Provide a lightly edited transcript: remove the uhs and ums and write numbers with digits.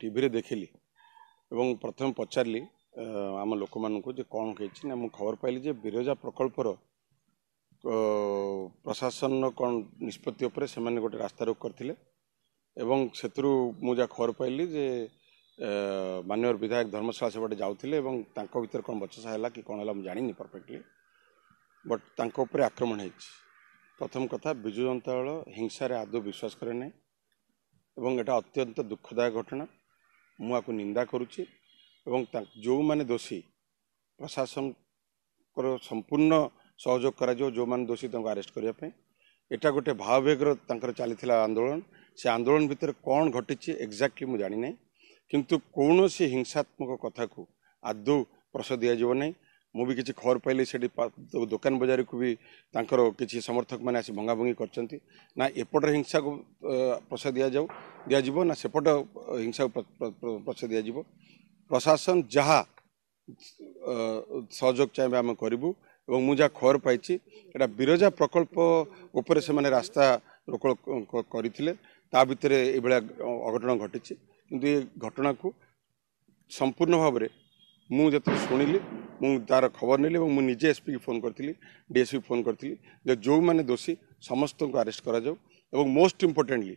TV रे देखिली एवं प्रथम पचारि आम लोक मान कौन कही मु खबर पाइली जे बिरजा प्रकल्पर प्रशासन कौन निष्पत्ति से गोटे रास्ता रोक करते से मुझे खबर पाइली जे माननीय विधायक धर्मशाला से जाते भर कौन बचसा है कि कौन है मुझे जानी परफेक्टली बट तांको ऊपर आक्रमण है। प्रथम कथा विजु जनता दल हिंसा आदौ विश्वास करे ना एवं एटा अत्यंत दुखदायक घटना मुझे निंदा करुच्ची जो माने दोषी प्रशासन को संपूर्ण सहयोग करा जो माने दोषी अरेस्ट करने एटा गोटे भाववेगर चली आंदोलन से आंदोलन भितर कौन घटी एक्जाक्टली मुझे जानी ना किंतु कौन सी हिंसात्मक कथा को आदौ प्रश्रय दिज्व ना मुझे किसी खबर पाइली से दुकान बजार को भी किसी समर्थक मैंने आसी भंगाभंगी कर एपटर हिंसा को प्रश्रय दिज्व ना सेपट हिंसा को प्रश्रय दिज्व प्रशासन जहाँ सहयोग चाहिए आम करूँ और मुझे खबर पाई बिरजा प्रकल्प उपरे से माने रास्ता रोक करते भितर ये अघटन घटी किंतु ये घटना को संपूर्ण भाव में मुझे शुणिली मुझे तार खबर नेली मुझे निजे एसपी की फोन करी डीएसपी फोन करी जो मैंने दोषी समस्त को अरेस्ट करा जाऊ मोस्ट इम्पोर्टेंटली